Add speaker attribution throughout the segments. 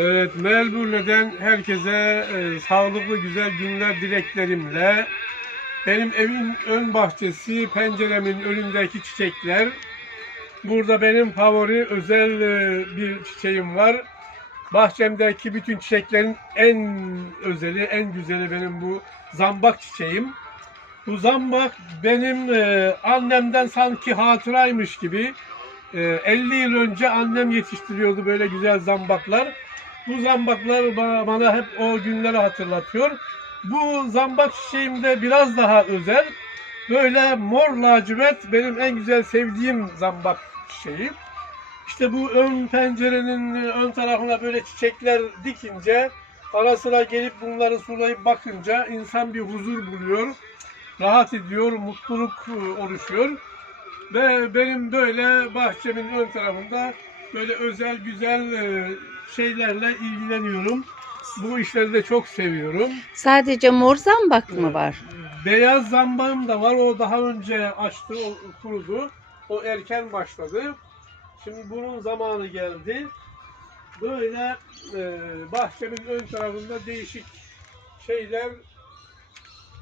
Speaker 1: Evet, Melbourne'den herkese e, sağlıklı güzel günler dileklerimle benim evin ön bahçesi, penceremin önündeki çiçekler. Burada benim favori özel e, bir çiçeğim var. Bahçemdeki bütün çiçeklerin en özeli, en güzeli benim bu zambak çiçeğim. Bu zambak benim e, annemden sanki hatıraymış gibi. E, 50 yıl önce annem yetiştiriyordu böyle güzel zambaklar. Bu zambaklar bana, bana hep o günleri hatırlatıyor. Bu zambak çiçeğim de biraz daha özel. Böyle mor lacivert benim en güzel sevdiğim zambak çiçeği. İşte bu ön pencerenin ön tarafına böyle çiçekler dikince ara sıra gelip bunları sulayıp bakınca insan bir huzur buluyor. Rahat ediyor, mutluluk e, oluşuyor. Ve benim böyle bahçemin ön tarafında böyle özel güzel e, şeylerle ilgileniyorum. Bu işleri de çok seviyorum.
Speaker 2: Sadece mor zambak mı var?
Speaker 1: Beyaz zambağım da var. O daha önce açtı, o kurudu. O erken başladı. Şimdi bunun zamanı geldi. Böyle e, bahçemin ön tarafında değişik şeyler,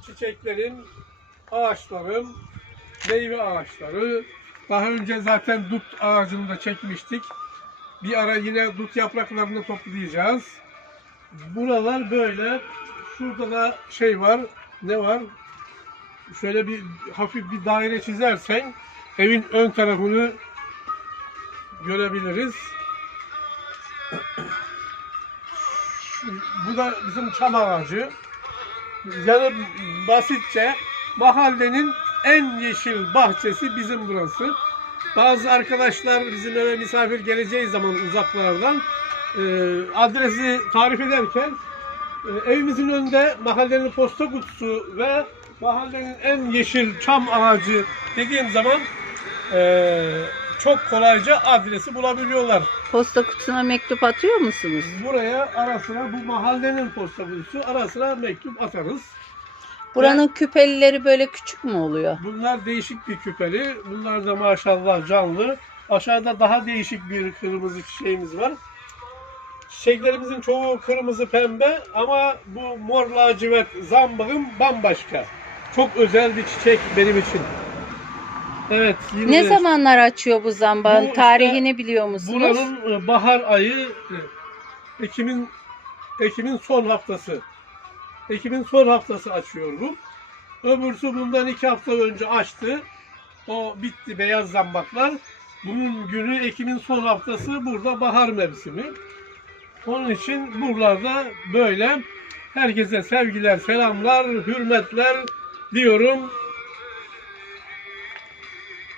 Speaker 1: çiçeklerin, ağaçların, meyve ağaçları. Daha önce zaten dut ağacını da çekmiştik. Bir ara yine dut yapraklarını toplayacağız. Buralar böyle. Şurada da şey var. Ne var? Şöyle bir hafif bir daire çizersen evin ön tarafını görebiliriz. Bu da bizim çam ağacı. Yani basitçe mahallenin en yeşil bahçesi bizim burası. Bazı arkadaşlar bizim eve misafir geleceği zaman uzaklardan e, adresi tarif ederken e, evimizin önünde mahallenin posta kutusu ve mahallenin en yeşil çam ağacı dediğim zaman e, çok kolayca adresi bulabiliyorlar.
Speaker 2: Posta kutusuna mektup atıyor musunuz?
Speaker 1: Buraya ara sıra bu mahallenin posta kutusu ara sıra mektup atarız.
Speaker 2: Buranın küpelileri böyle küçük mü oluyor?
Speaker 1: Bunlar değişik bir küpeli. Bunlar da maşallah canlı. Aşağıda daha değişik bir kırmızı çiçeğimiz var. Çiçeklerimizin çoğu kırmızı pembe ama bu mor lacivert zambağım bambaşka. Çok özel bir çiçek benim için. Evet. Yine
Speaker 2: Ne
Speaker 1: de
Speaker 2: zamanlar açıyor bu zambağın?
Speaker 1: Bu işte
Speaker 2: Tarihini biliyor musunuz?
Speaker 1: Buranın e, bahar ayı e, Ekim'in Ekim'in son haftası. Ekim'in son haftası açıyor bu. Öbürsü bundan iki hafta önce açtı. O bitti beyaz zambaklar. Bunun günü Ekim'in son haftası burada bahar mevsimi. Onun için buralarda böyle herkese sevgiler, selamlar, hürmetler diyorum.